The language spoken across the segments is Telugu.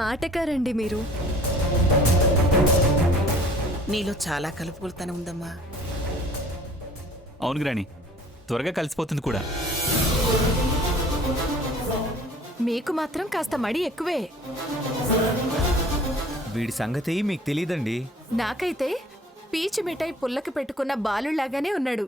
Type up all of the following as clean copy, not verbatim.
మాటకారండి మీరు. నీలో చాలా కలుపుకొలుతనం ఉందమ్మా. అవును గ్రాని, త్వరగా కలిసిపోతుంది కూడా. మీకు మాత్రం కాస్త మడి ఎక్కువే. వీడి సంగతి మీకు తెలియదండి. నాకైతే పీచు మిఠాయి పుల్లకి పెట్టుకున్న బాలులాగానే ఉన్నాడు.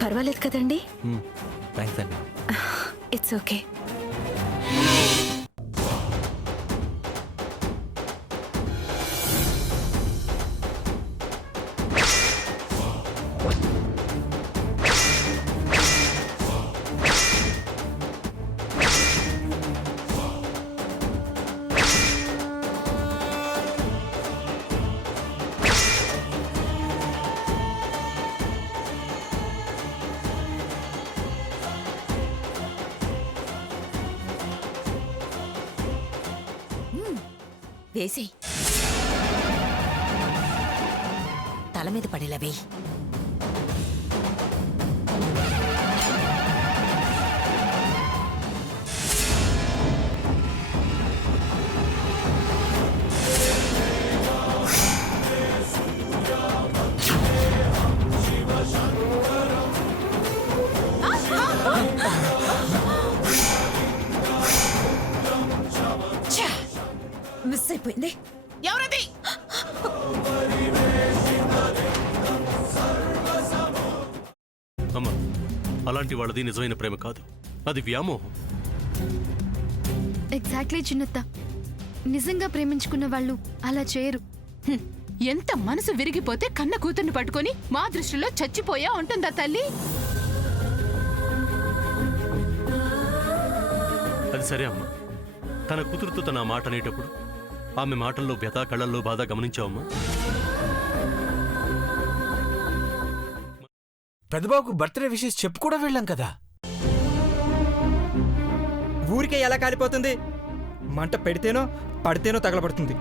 పర్వాలేదు కదండి? థ్యాంక్స్ అండి. It's okay. వేసి తల మీద పడేలా వేయి. మిస్ అయిపోయింది. ఎవరది? అమ్మా, అలాంటి వాళ్ళది నిజమైన ప్రేమ కాదు, అది వ్యామోహం. ఎగ్జాక్ట్లీ చిన్నత్త. నిజంగా ప్రేమించుకున్న వాళ్ళు అలా చేయరు. ఎంత మనసు విరిగిపోతే కన్న కూతుర్ని పట్టుకొని మా దృష్టిలో చచ్చిపోయా ఉంటుందా తల్లి? అది సరే అమ్మా, తన కూతురుతో తన మాట అనేటప్పుడు ఆమె మాటల్లో వ్యథ, కళ్ళల్లో బాధ గమనించావమ్మా? పెద్దబాబుకు బర్త్డే విషెస్ చెప్పు కూడా వెళ్ళాం కదా. ఊరికే ఎలా కాలిపోతుంది? మంట పెడితేనో పడితేనో తగలబడుతుంది.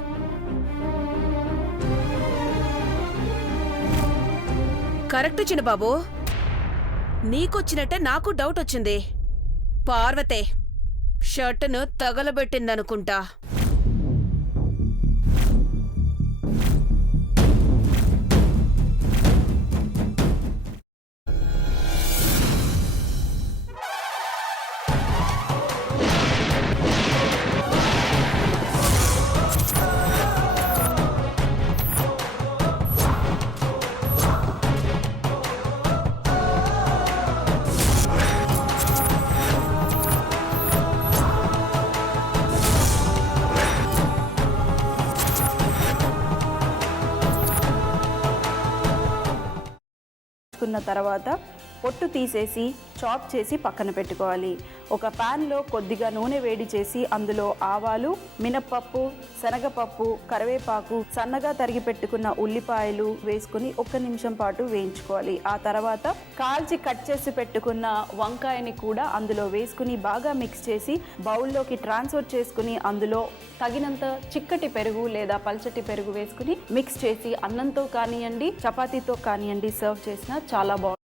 కరెక్ట్ చిన్నబాబు, నీకొచ్చినట్టే నాకు డౌట్ వచ్చింది. పార్వతే షర్టును తగలబెట్టిందనుకుంటా. తర్వాత పొట్టు తీసేసి చాప్ చేసి పక్కన పెట్టుకోవాలి. ఒక ప్యాన్లో కొద్దిగా నూనె వేడి చేసి అందులో ఆవాలు, మినప్పప్పు, శనగపప్పు, కరివేపాకు, సన్నగా తరిగి పెట్టుకున్న ఉల్లిపాయలు వేసుకుని 1 నిమిషం పాటు వేయించుకోవాలి. ఆ తర్వాత కాల్చి కట్ చేసి పెట్టుకున్న వంకాయని కూడా అందులో వేసుకుని బాగా మిక్స్ చేసి బౌల్లోకి ట్రాన్స్ఫర్ చేసుకుని అందులో తగినంత చిక్కటి పెరుగు లేదా పల్చటి పెరుగు వేసుకుని మిక్స్ చేసి అన్నంతో కానివ్వండి, చపాతీతో కానివ్వండి సర్వ్ చేసినా చాలా బాగుంటుంది.